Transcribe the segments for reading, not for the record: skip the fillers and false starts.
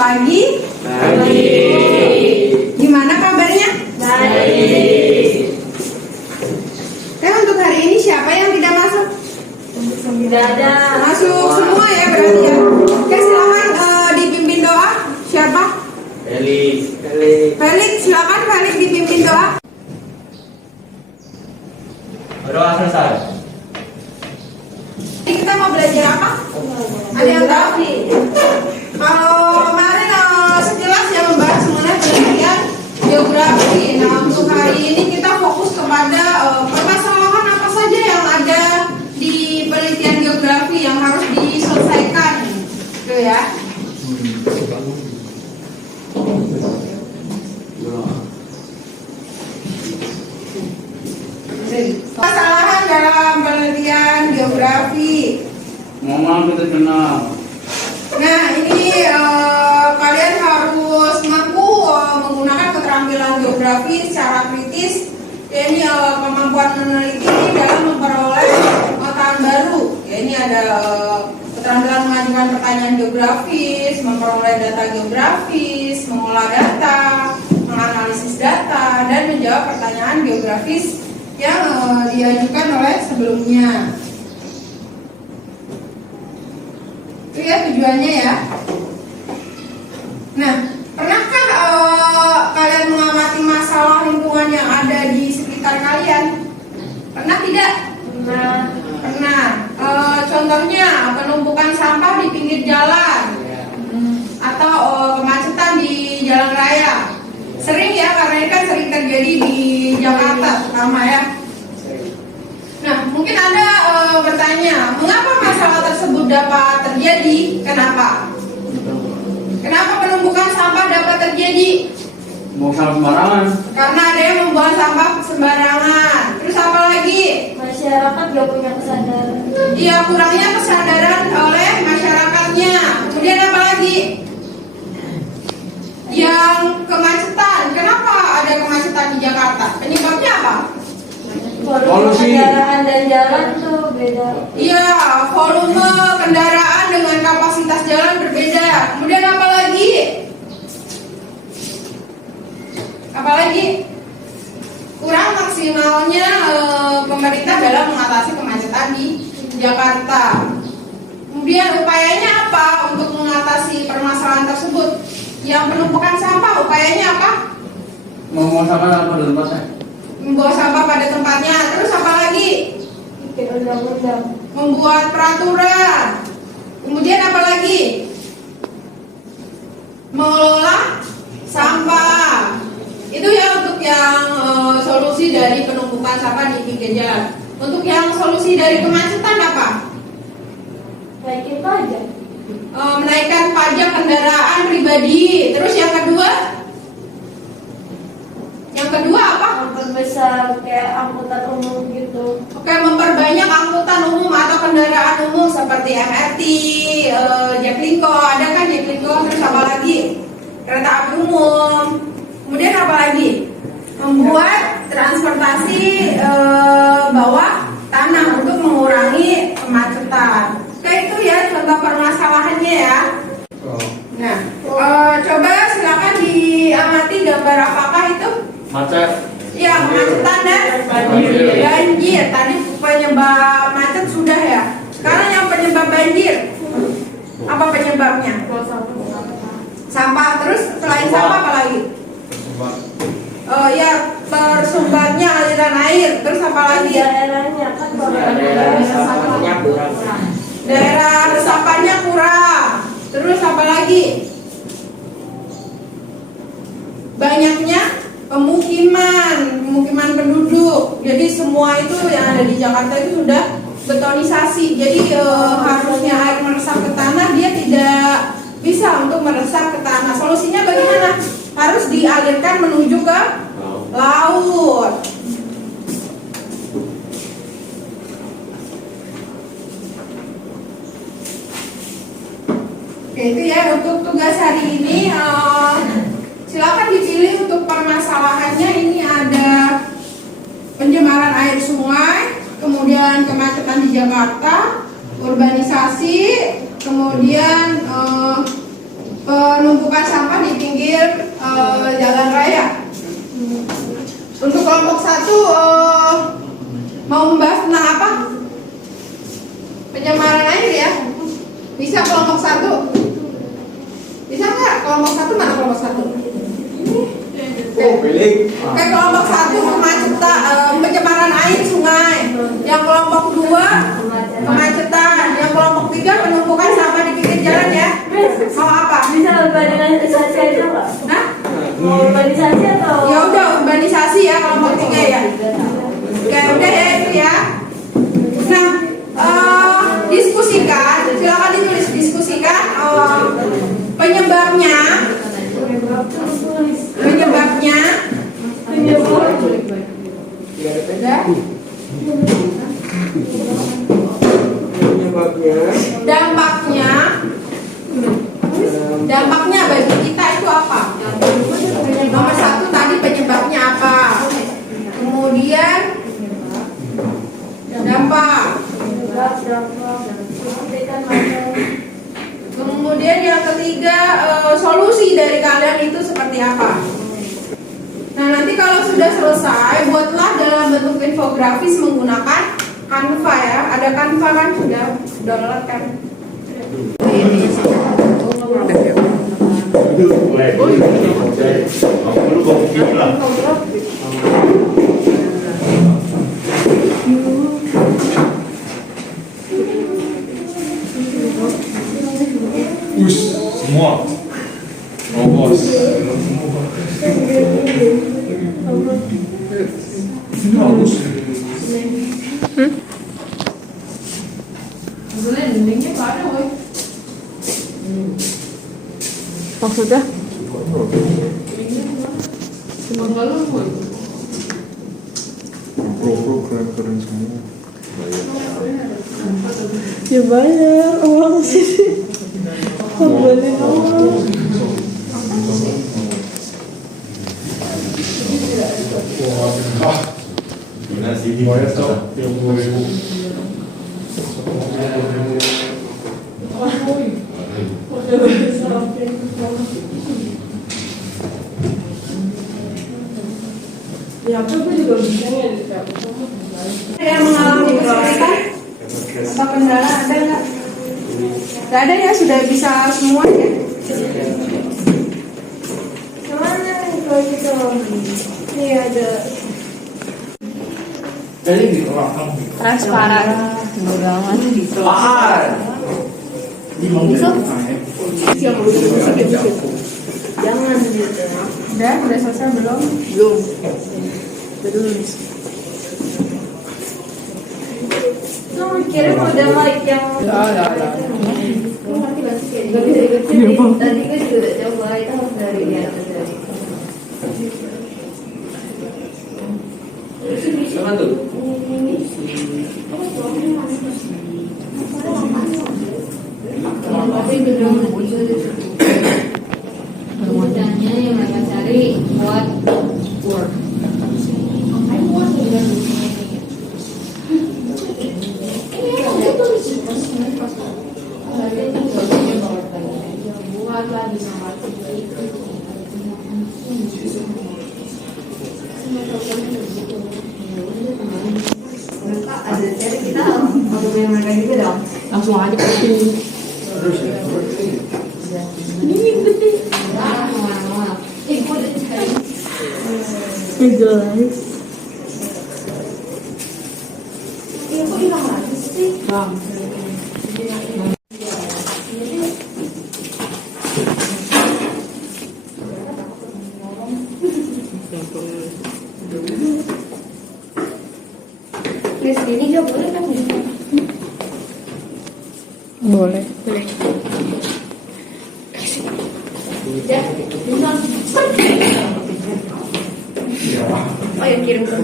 Pagi. Pagi. Gimana kabarnya? Baik. Untuk hari ini siapa yang tidak masuk? Tidak ada. Masuk semua ya berarti ya. Oke, silakan dipimpin doa. Siapa? Felix, silakan Felix dipimpin doa. Berdoa selesai. Jadi kita mau belajar apa? Ada yang tahu? Kalau kemarin sekilas yang membahas mengenai penelitian geografi. Nah, untuk hari ini kita fokus kepada permasalahan apa saja yang ada di penelitian geografi yang harus diselesaikan, gitu ya. Kesalahan dalam penelitian geografi. Ngomong kita kenal. Nah, ini kalian harus mampu menggunakan keterampilan geografi secara kritis. Ya, ini kemampuan meneliti dalam memperoleh pengetahuan baru. Ya, ini ada keterampilan mengajukan pertanyaan geografis, memperoleh data geografis, mengolah data, menganalisis data, dan menjawab pertanyaan geografis yang diajukan oleh sebelumnya. Itu ya tujuannya ya. Nah, pernahkah kalian mengamati masalah lingkungan yang ada di sekitar kalian? Pernah tidak? Pernah. Contohnya penumpukan sampah di pinggir jalan atau kemacetan di jalan raya. Sering ya, karena ini kan sering terjadi di Jakarta terutama ya. Nah, mungkin Anda bertanya, mengapa masalah tersebut dapat terjadi? Kenapa? Kenapa penumpukan sampah dapat terjadi? Mau sampah sembarangan. Karena ada yang membuang sampah sembarangan. Terus apa lagi? Masyarakat gak punya kesadaran. Iya, kurangnya kesadaran oleh masyarakatnya. Kemudian apa lagi? Yang kemacetan. Kenapa ada kemacetan di Jakarta? Penyebabnya apa? Polusi. Kendaraan dan jalan tuh beda. Iya, volume kendaraan dengan kapasitas jalan berbeda. Kemudian apa lagi? Apa lagi? Kurang maksimalnya pemerintah dalam mengatasi kemacetan di Jakarta. Kemudian upayanya apa untuk mengatasi permasalahan tersebut? Yang penumpukan sampah, upayanya apa? Mau sampah apa di tempatnya? Membawa sampah pada tempatnya. Terus apa lagi? Bikin undang-undang. Membuat peraturan. Kemudian apa lagi? Mengelola sampah. Itu ya untuk yang solusi dari penumpukan sampah di pinggir jalan. Untuk yang solusi dari kemacetan apa? Naikin pajak. Menaikkan pajak kendaraan pribadi. Terus yang kedua? Yang kedua apa? Memperbesar kayak angkutan umum gitu. Oke, memperbanyak angkutan umum atau kendaraan umum seperti MRT, Jaklingko, ada kan Jaklingko, terus apa lagi? Kereta api umum. Kemudian apa lagi? Membuat transportasi bawah tanah untuk mengurangi kemacetan. Oke, itu ya contoh permasalahannya ya. Nah, coba silakan diamati gambar apakah itu? Macet. Ya, kemacetan dan banjir. Tadi penyebab macet sudah ya. Sekarang yang penyebab banjir. Apa penyebabnya? Sampah. Terus selain sampah apa lagi? Ya, tersumbatnya aliran air. Terus apa lagi? Daerahnya kan Sampahnya kurang. Daerah resapannya kurang. Terus apa lagi? Banyaknya pemukiman penduduk. Jadi semua itu yang ada di Jakarta itu sudah betonisasi. Jadi harusnya air meresap ke tanah, dia tidak bisa untuk meresap ke tanah. Solusinya bagaimana? Harus dialirkan menuju ke laut. Oke, itu ya untuk tugas hari ini. Silakan dipilih untuk permasalahannya. Ini ada pencemaran air sungai, kemudian kemacetan di Jakarta, urbanisasi, kemudian penumpukan sampah di pinggir jalan raya. Untuk kelompok 1 mau membahas tentang apa? Penyemaran air ya. Bisa kelompok 1? Bisa nggak? Kelompok 1 mana kelompok 1? Oke, kelompok 1 pencemaran air sungai. Yang kelompok 2 kemacetan. Yang kelompok 3 penumpukan sampah di pinggir jalan ya. Mau apa? Bisa urbanisasi aja nggak? Hah? Mau urbanisasi atau? Ya udah urbanisasi ya kelompok 3 ya. Oke, udah ya itu ya. Nah, diskusikan. Silakan ditulis diskusikan penyebabnya. Dampaknya bagi kita itu apa? Nomor 1 tadi penyebabnya apa? Kemudian dampak. Kemudian yang ketiga solusi dari kalian itu seperti apa? Nah nanti kalau sudah selesai buatlah dalam bentuk infografis menggunakan Canva ya. Ada Canva kan sudah download kan? Semua Robos ini bagus. Maksudnya? Pro keren-keren semua. Ya bayar uang sih. Kembali uang. Bayar tak 30.000. Ya aku juga bisa ya. Ada yang mengalami kesulitan atau kendala ada nggak? Nggak ada ya, sudah bisa semua ya. Gimana kalau gitu? Ini ada. Jadi di belakang. Transparan. Mudahan. Jangan gitu. Udah selesai belum? Belum. Kamu kirim udah mic yang. Tadi kan juga udah coba itu harus dari dia dari. Sama tuh. Kemudiannya yang mereka cari buat Word. Buat lagi nomor mereka ada cari kita untuk yang mereka juga dong. Langsung aja posting. Terus ya. Guys. Iya kok hilang lagi sih? Bang. Di sini juga boleh kan? Boleh. Ya, bisa. Oh ya kirim ke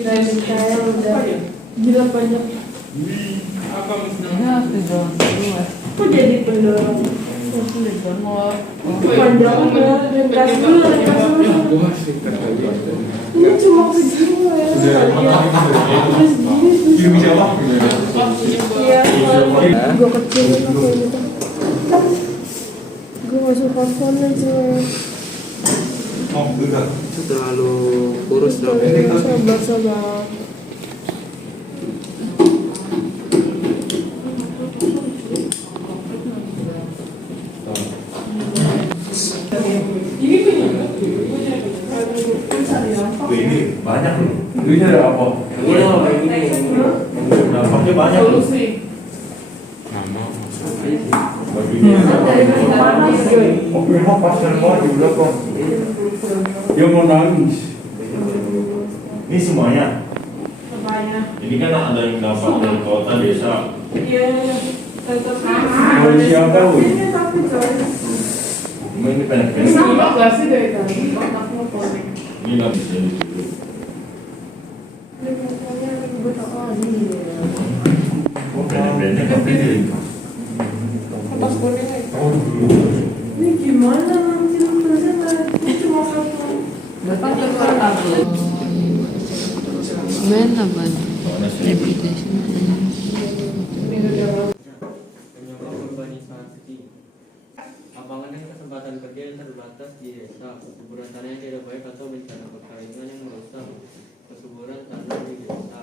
Saya udah gila banyak. Kok jadi pendorong? Panjang banget. Ringkas dulu. Ini cuma kedua ya. Terus gini. Kirim siapa? Iya, gue kecil aku gitu. Gue gak suka font aja. Oh, enggak. Itu terlalu kurus dong. Sabar. Ini banyak loh. Duitnya ada apa? Dampaknya banyak loh. Oh, memang pasar banget di belakang. Dia mau nangis. Ini semuanya. Ini kan ada yang dapat dari kota desa. Mau siapa? Ini pendek-pendek. Ini nggak bisa ditutup. Oh, pendek-pendek tapi ini. Kertas kuning lagi. Oh, dulu. Ini gimana nanti lulusnya? Ini cuma satu. Mana ban? Soalnya sih. Reputation. Penyebab urbanisasi. Lapangan dan kesempatan kerja yang terbatas di desa, kesuburan tanah yang tidak baik atau bencana perkawinan yang merusak kesuburan tanah di desa.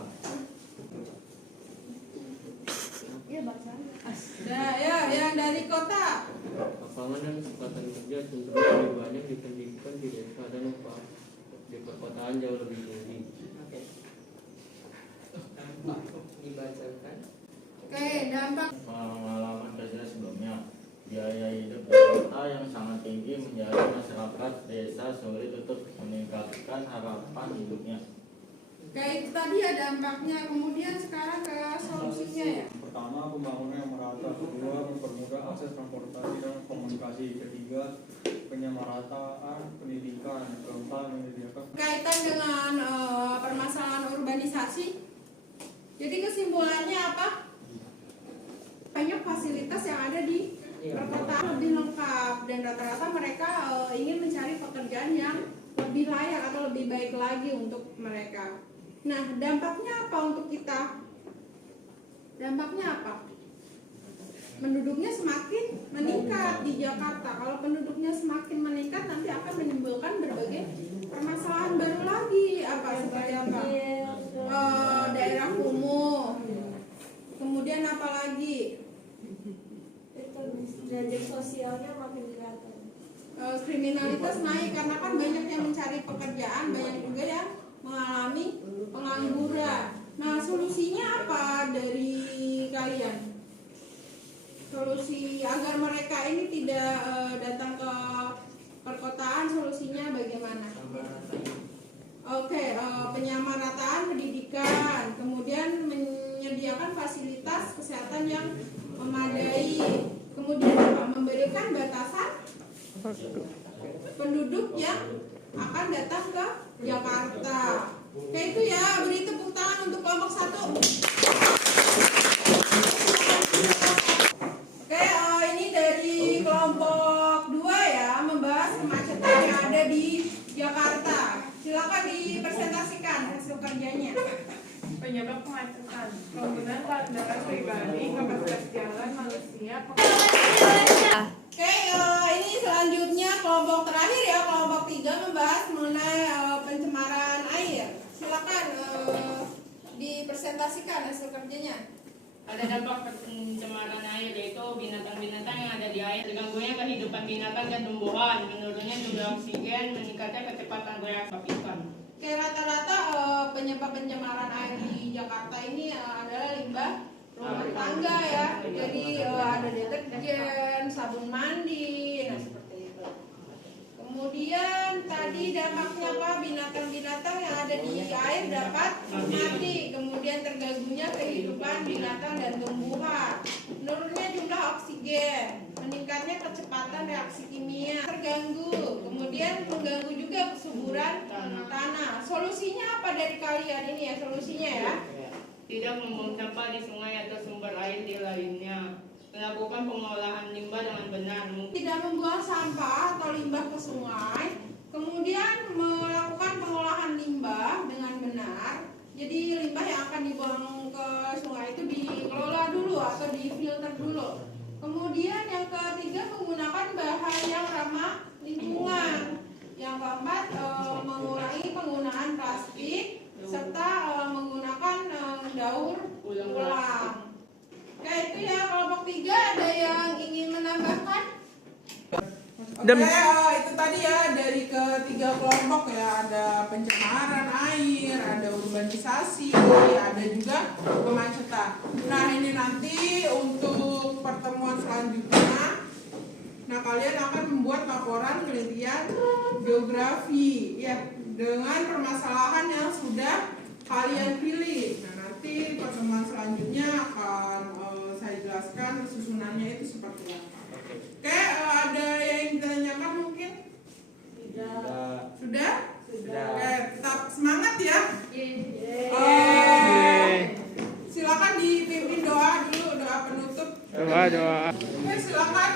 Nah, ya, yang dari kota. Lapangan dan kesempatan kerja cenderung lebih banyak di pendidikan di desa dan upah di perkotaan jauh lebih tinggi. Oke, dampak. Pengalaman kerja sebelumnya, biaya hidup di kota yang sangat tinggi menjadi masyarakat desa sulit untuk meningkatkan harapan hidupnya. Oke, itu tadi ya dampaknya. Kemudian sekarang ke solusinya ya. Pertama, pembangunan yang merata. Kedua, mempermudah akses transportasi dan komunikasi. Ketiga, penyamarataan pendidikan. Keempat, menyediakan Kaitan dengan permasalahan urbanisasi. Jadi kesimpulannya apa? Banyak fasilitas yang ada di perkotaan lebih lengkap dan rata-rata mereka ingin mencari pekerjaan yang lebih layak atau lebih baik lagi untuk mereka. Nah, dampaknya apa untuk kita? Dampaknya apa? Penduduknya semakin meningkat di Jakarta. Kalau penduduknya semakin meningkat, nanti akan menimbulkan berbagai permasalahan baru lagi. Seperti apa? Daerah kumuh. Kemudian apa lagi? Derajat sosialnya makin kelihatan. Kriminalitas naik karena kan banyak yang mencari pekerjaan, banyak juga yang mengalami pengangguran. Nah, solusinya apa dari kalian? Solusi agar mereka ini tidak datang ke perkotaan, solusinya bagaimana? Oke, penyamarataan pendidikan, kemudian menyediakan fasilitas kesehatan yang memadai, kemudian apa? Memberikan batasan penduduk yang akan datang ke Jakarta. Oke, itu ya, beri tepuk tangan untuk kelompok 1. Oke, ini dari kelompok 2 ya, membahas kemacetan yang ada di Jakarta. Silakan dipresentasikan hasil kerjanya. Penyebab kemacetan, penggunaan kendaraan pribadi, kapasitas jalan manusia. Oke, ini selanjutnya kelompok terakhir ya, kelompok 3 membahas mengenai pencemaran air. Silakan dipresentasikan hasil kerjanya. Ada dampak pencemaran air, yaitu binatang-binatang yang ada di air, terganggunya kehidupan binatang dan tumbuhan, menurunnya jumlah oksigen, meningkatnya kecepatan reaksi ikan. Oke, rata-rata penyebab pencemaran air di Jakarta ini adalah limbah rumah tangga ya. Jadi ada deterjen, sabun mandi, nah seperti itu. Kemudian tadi dampaknya apa? Binatang-binatang yang ada di air dapat mati. Kemudian terganggunya kehidupan binatang dan tumbuhan. Menurunnya jumlah oksigen, meningkatnya kecepatan reaksi kimia, terganggu. Kemudian mengganggu juga kesuburan tanah. Solusinya apa dari kalian ini ya? Solusinya ya? Tidak membuang sampah di sungai atau sumber air di lainnya. Melakukan pengolahan limbah dengan benar. Tidak membuang sampah atau limbah ke sungai. Kemudian melakukan pengolahan limbah dengan benar. Jadi limbah yang akan dibuang ke itu tadi ya dari ketiga kelompok ya, ada pencemaran air, ada urbanisasi, ada juga kemacetan. Nah ini nanti untuk pertemuan selanjutnya, nah kalian akan membuat laporan penelitian geografi ya dengan permasalahan yang sudah kalian pilih. Nah nanti pertemuan selanjutnya akan saya jelaskan susunannya itu seperti apa. Oke, ada yang ditanyakan mungkin? Sudah? Oke, tetap semangat ya. Silakan dipimpin doa dulu, doa penutup. Doa. Oke, silakan